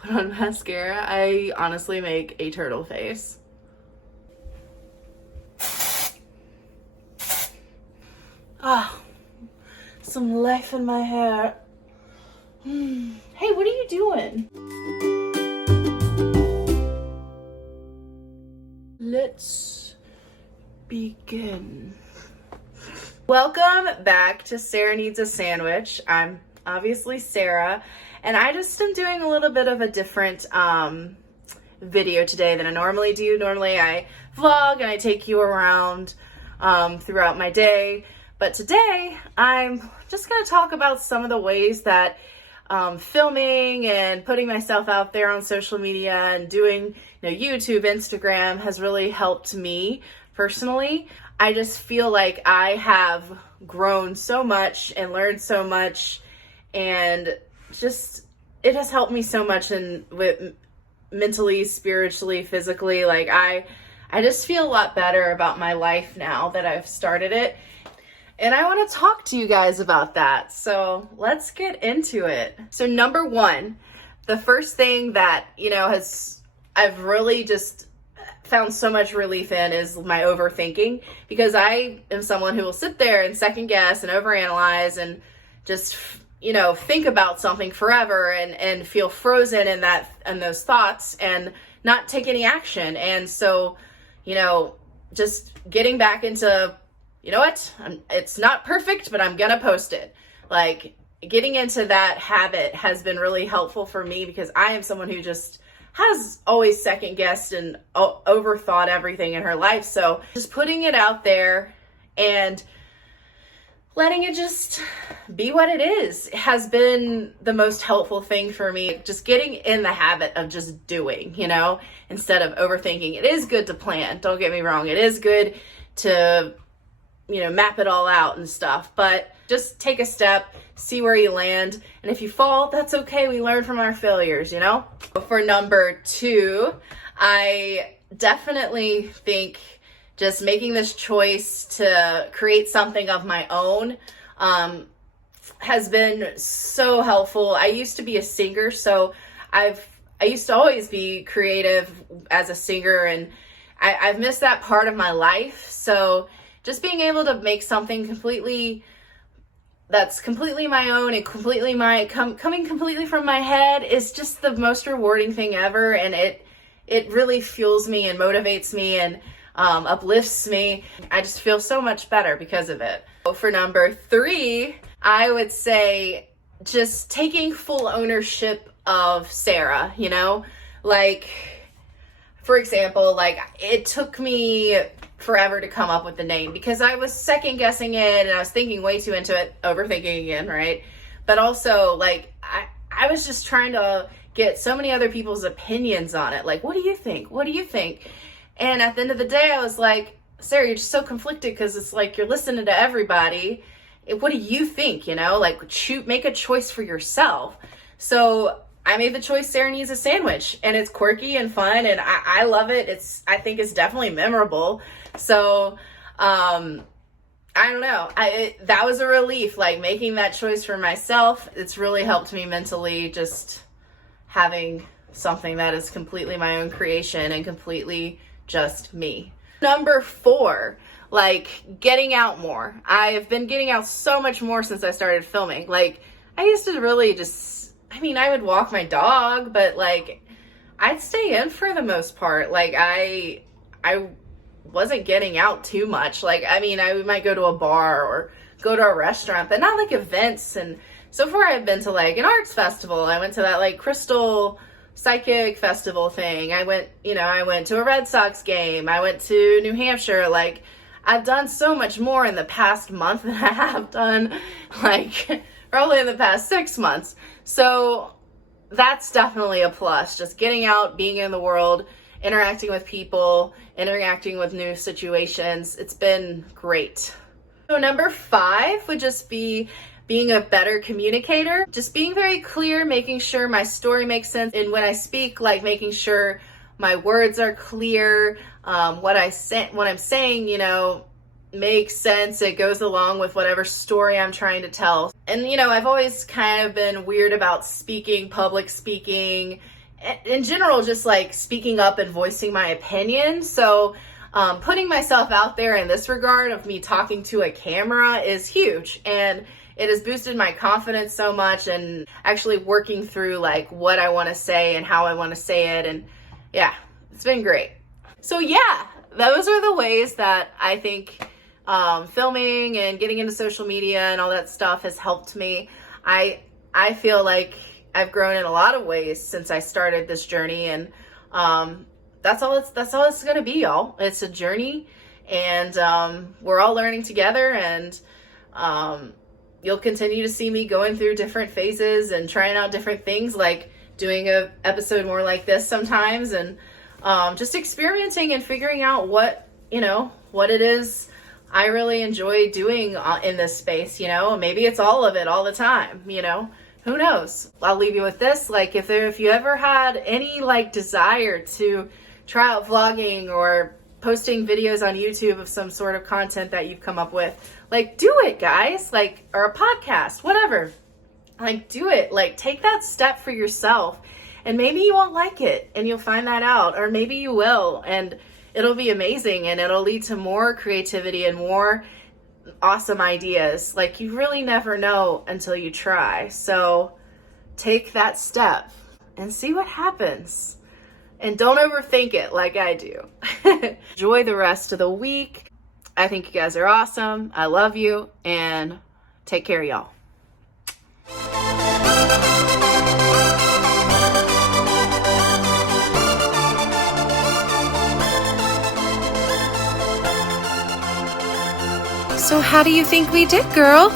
put on mascara, I honestly make a turtle face. Ah, some life in my hair. Hey, what are you doing? Let's begin. Welcome back to Sara Needs a Sandwich. I'm obviously Sara, and I just am doing a little bit of a different video today than I normally do. Normally I vlog and I take you around throughout my day, but today I'm just going to talk about some of the ways that filming and putting myself out there on social media and doing YouTube, Instagram has really helped me personally. I just feel like I have grown so much and learned so much, and just it has helped me so much with mentally, spiritually, physically. Like I just feel a lot better about my life now that I've started it. And I want to talk to you guys about that. So let's get into it. So number one, the first thing that, I've really just found so much relief in is my overthinking, because I am someone who will sit there and second guess and overanalyze and just, think about something forever and feel frozen in those thoughts and not take any action. And so, just getting back into, it's not perfect, but I'm gonna post it. Like, getting into that habit has been really helpful for me, because I am someone who just has always second guessed and overthought everything in her life. So just putting it out there and letting it just be what it is has been the most helpful thing for me. Just getting in the habit of just doing, instead of overthinking. It is good to plan. Don't get me wrong. It is good to map it all out and stuff, but just take a step, see where you land, and if you fall, that's okay. We learn from our failures, For number two, I definitely think just making this choice to create something of my own has been so helpful. I used to be a singer, so I used to always be creative as a singer, and I've missed that part of my life. So just being able to make something that's completely my own and completely coming completely from my head is just the most rewarding thing ever. And it really fuels me and motivates me and uplifts me. I just feel so much better because of it. For number three, I would say just taking full ownership of Sara, like, for example, it took me forever to come up with the name because I was second guessing it and I was thinking way too into it, overthinking again, right? But also, I was just trying to get so many other people's opinions on it. Like, what do you think? What do you think? And at the end of the day, I was like, Sara, you're just so conflicted because it's like you're listening to everybody. What do you think? Make a choice for yourself. So I made the choice Sara Needs a Sandwich, and it's quirky and fun, and I love it. I think it's definitely memorable. So, I don't know. That was a relief, making that choice for myself. It's really helped me mentally, just having something that is completely my own creation and completely just me. Number four, getting out more. I have been getting out so much more since I started filming. I used to really I would walk my dog, but I'd stay in for the most part. I wasn't getting out too much. I might go to a bar or go to a restaurant, but not events. And so far I've been to an arts festival. I went to that Crystal Psychic Festival thing. I went to a Red Sox game. I went to New Hampshire. I've done so much more in the past month than I have done probably in the past 6 months. So that's definitely a plus. Just getting out, being in the world, interacting with people, interacting with new situations. It's been great. So number five would just be being a better communicator. Just being very clear, making sure my story makes sense. And when I speak, making sure my words are clear, what I'm saying, makes sense. It goes along with whatever story I'm trying to tell. And, I've always kind of been weird about public speaking, in general, just like speaking up and voicing my opinion. So putting myself out there in this regard of me talking to a camera is huge, and it has boosted my confidence so much, and actually working through like what I want to say and how I want to say it. And yeah, it's been great. So yeah, those are the ways that I think filming and getting into social media and all that stuff has helped me. I feel like I've grown in a lot of ways since I started this journey, and that's all it's gonna be, y'all. It's a journey, and we're all learning together, and you'll continue to see me going through different phases and trying out different things, like doing a episode more like this sometimes, and just experimenting and figuring out what it is I really enjoy doing in this space. Maybe it's all of it all the time. Who knows? I'll leave you with this. Like, if you ever had any like desire to try out vlogging or posting videos on YouTube of some sort of content that you've come up with, like, do it, guys. Like, or a podcast, whatever. Like, do it. Like, take that step for yourself, and maybe you won't like it, and you'll find that out, or maybe you will, and it'll be amazing, and it'll lead to more creativity and more awesome ideas. Like, you really never know until you try. So take that step and see what happens, and don't overthink it like I do. Enjoy the rest of the week. I think you guys are awesome. I love you, and take care, y'all. So how do you think we did, girl?